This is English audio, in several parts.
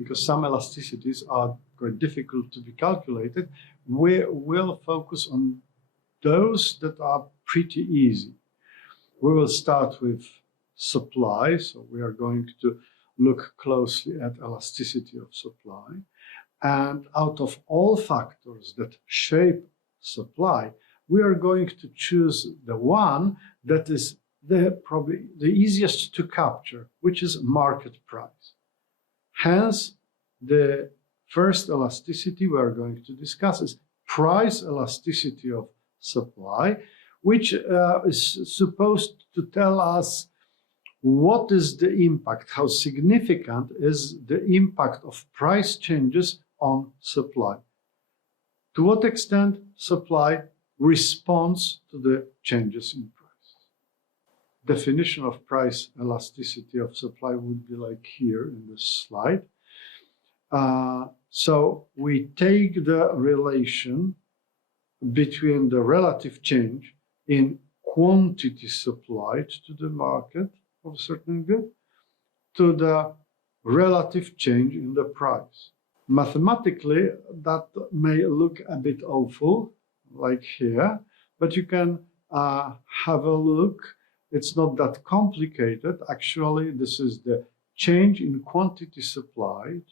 because some elasticities are quite difficult to be calculated, we will focus on those that are pretty easy. We will start with supply, so we are going to look closely at elasticity of supply. And out of all factors that shape supply, we are going to choose the one that is probably the easiest to capture, which is market price. Hence, the first elasticity we are going to discuss is price elasticity of supply, which is supposed to tell us what is the impact, how significant is the impact of price changes on supply. To what extent supply responds to the changes in price. Definition of price elasticity of supply would be like here in this slide. So we take the relation between the relative change in quantity supplied to the market of a certain good to the relative change in the price. Mathematically, that may look a bit awful, like here, but you can have a look. It's not that complicated. Actually, this is the change in quantity supplied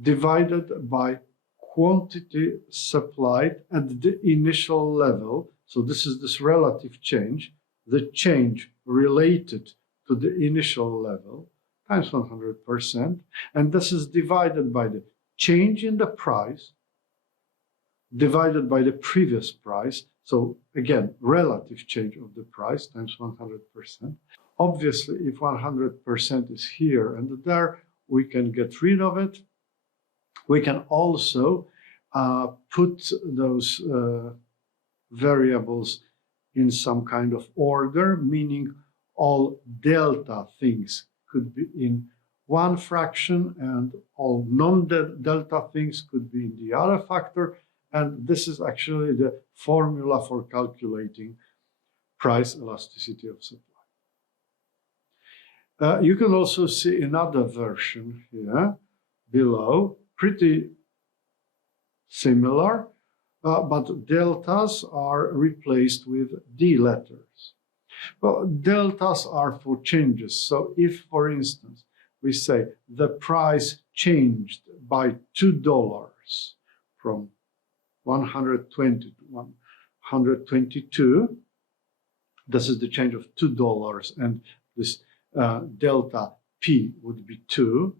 divided by quantity supplied at the initial level. So this is this relative change, the change related to the initial level, times 100%. And this is divided by the change in the price divided by the previous price. So again, relative change of the price times 100%. Obviously, if 100% is here and there, we can get rid of it. We can also put those variables in some kind of order, meaning all delta things could be in one fraction and all non-delta things could be in the other factor. And this is actually the formula for calculating price elasticity of supply. You can also see another version here below, pretty similar, but deltas are replaced with D letters. Well, deltas are for changes. So if, for instance, we say the price changed by $2 from 120 to 122, this is the change of $2, and this delta P would be 2,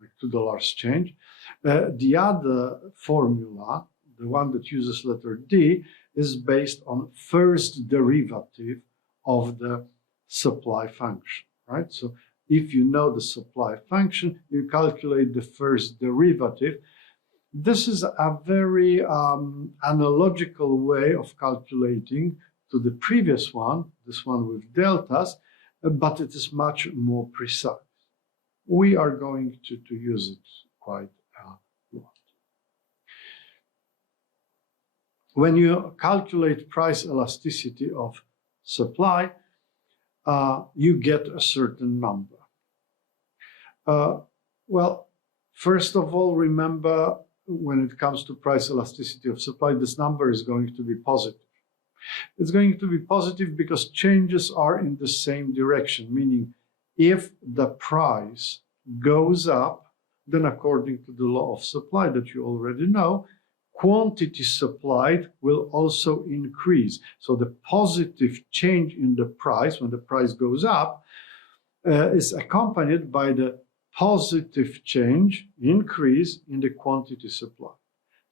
like $2 change. The other formula, the one that uses letter D, is based on first derivative of the supply function, right? So if you know the supply function, you calculate the first derivative. This is a very analogical way of calculating to the previous one, this one with deltas, but it is much more precise. We are going to use it quite a lot. When you calculate price elasticity of supply, you get a certain number. Well, first of all, remember, when it comes to price elasticity of supply, this number is going to be positive. It's going to be positive because changes are in the same direction, meaning if the price goes up, then according to the law of supply that you already know, quantity supplied will also increase. So the positive change in the price, when the price goes up, is accompanied by the positive change, increase in the quantity supply.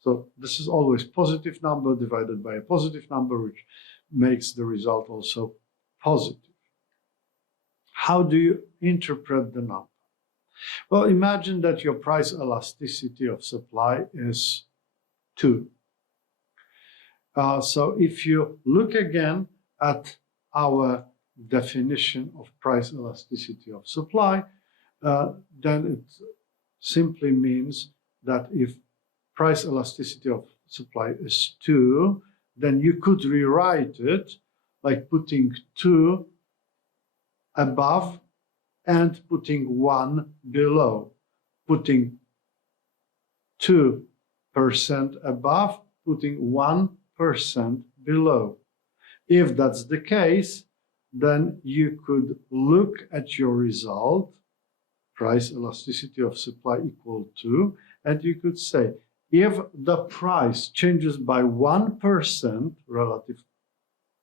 So this is always positive number divided by a positive number, which makes the result also positive. How do you interpret the number? Well, imagine that your price elasticity of supply is 2. So if you look again at our definition of price elasticity of supply, then it simply means that if price elasticity of supply is 2, then you could rewrite it like putting 2 above and putting 1 below. putting 2% above, putting 1% below. If that's the case, then you could look at your result, price elasticity of supply equal to, and you could say, if the price changes by 1%, relative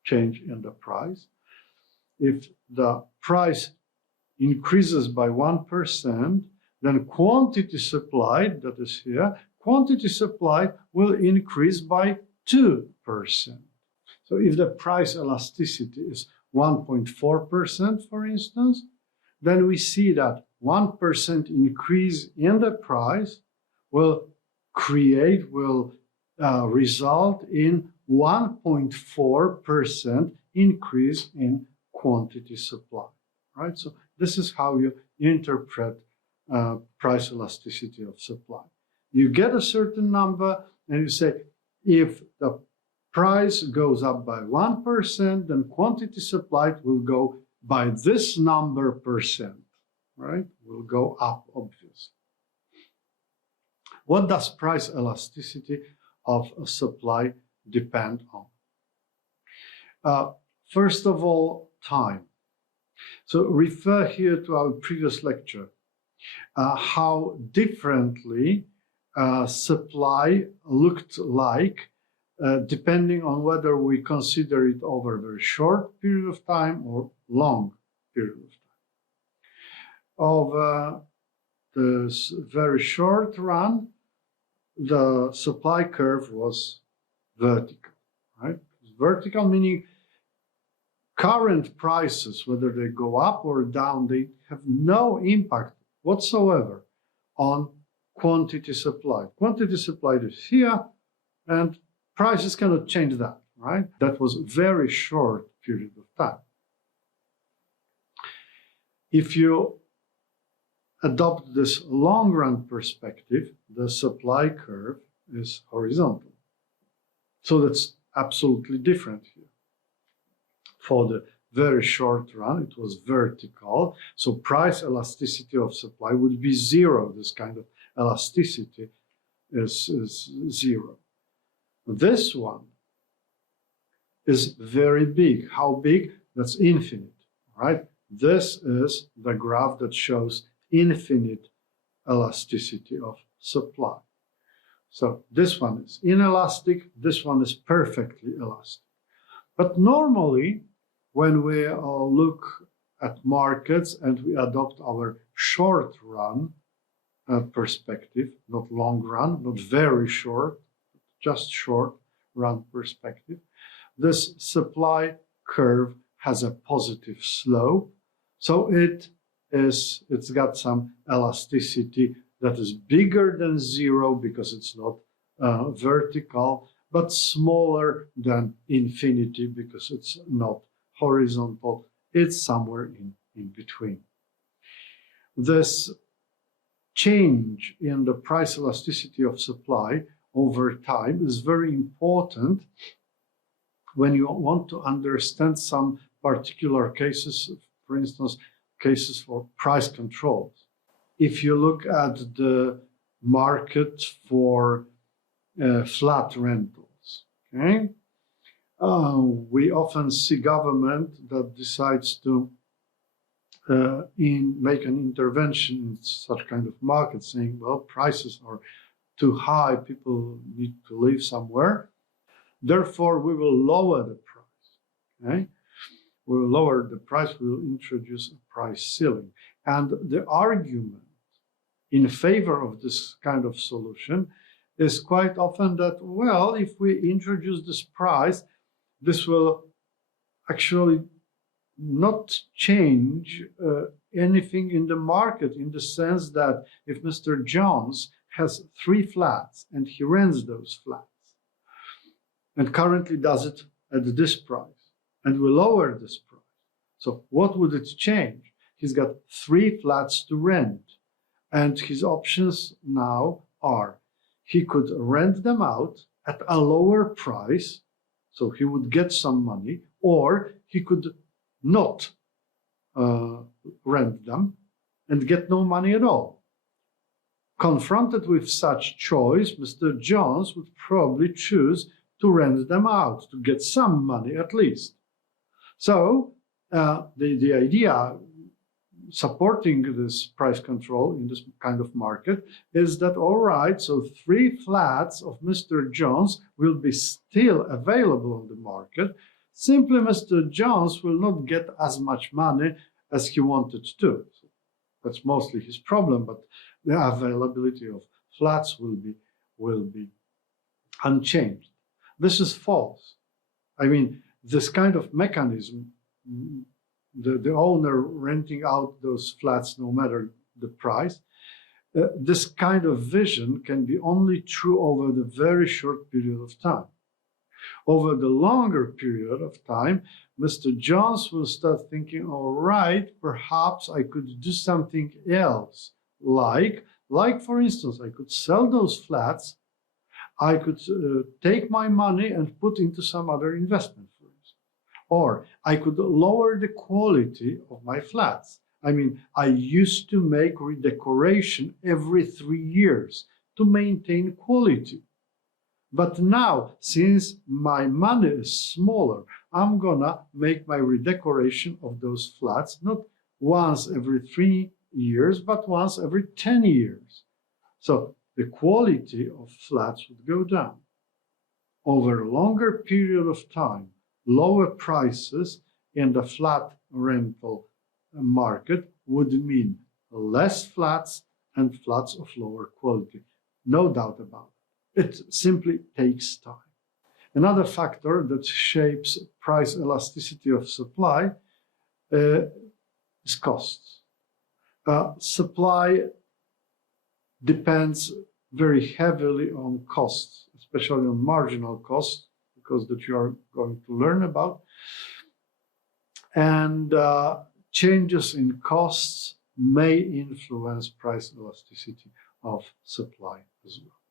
change in the price, if the price increases by 1%, then quantity supplied, that is here, quantity supplied will increase by 2%. So if the price elasticity is 1.4%, for instance, then we see that 1% increase in the price will result in 1.4% increase in quantity supply, right? So this is how you interpret price elasticity of supply. You get a certain number and you say, if the price goes up by 1%, then quantity supplied will go by this number percent, right? Will go up, obviously. What does price elasticity of a supply depend on? First of all, time. So refer here to our previous lecture, how differently supply looked like depending on whether we consider it over a very short period of time or long period of time. Over this very short run, the supply curve was vertical, right? Vertical meaning current prices, whether they go up or down, they have no impact whatsoever on quantity supplied. Quantity supplied is here, and prices cannot change that, right? That was a very short period of time. If you adopt this long-run perspective, the supply curve is horizontal. So that's absolutely different here. For the very short run, it was vertical. So price elasticity of supply would be zero. This kind of elasticity is zero. This one is very big. How big? That's infinite, right? This is the graph that shows infinite elasticity of supply. So this one is inelastic, this one is perfectly elastic. But normally, when we look at markets and we adopt our short run perspective, not long run, not very short, just short run perspective, this supply curve has a positive slope. So it's got some elasticity that is bigger than zero because it's not vertical, but smaller than infinity because it's not horizontal. It's somewhere in between. This change in the price elasticity of supply over time is very important when you want to understand some particular cases, for instance, cases for price controls. If you look at the market for flat rentals, okay, we often see government that decides to make an intervention in such kind of market, saying, well, prices are too high, people need to live somewhere, therefore we will lower the price. Okay? We will lower the price, we will introduce a price ceiling. And the argument in favor of this kind of solution is quite often that, well, if we introduce this price, this will actually not change anything in the market, in the sense that if Mr. Jones has 3 flats and he rents those flats and currently does it at this price and we lower this price, so what would it change? He's got 3 flats to rent, and his options now are he could rent them out at a lower price, so he would get some money, or he could not rent them and get no money at all. Confronted with such choice, Mr. Jones would probably choose to rent them out to get some money at least. So the idea supporting this price control in this kind of market is that, all right, so 3 flats of Mr. Jones will be still available on the market. Simply Mr. Jones will not get as much money as he wanted to. So that's mostly his problem, but the availability of flats will be unchanged. This is false. I mean, this kind of mechanism, the owner renting out those flats no matter the price, this kind of vision can be only true over the very short period of time. Over the longer period of time, Mr. Jones will start thinking, all right, perhaps I could do something else. Like for instance, I could sell those flats, I could take my money and put into some other investment, for instance. Or I could lower the quality of my flats. I mean, I used to make redecoration every 3 years to maintain quality. But now, since my money is smaller, I'm gonna make my redecoration of those flats not once every 3 years, but once every 10 years. So the quality of flats would go down. Over a longer period of time, lower prices in the flat rental market would mean less flats and flats of lower quality. No doubt about it. It simply takes time. Another factor that shapes price elasticity of supply is costs. Supply depends very heavily on costs, especially on marginal costs, because that you are going to learn about. And changes in costs may influence price elasticity of supply as well.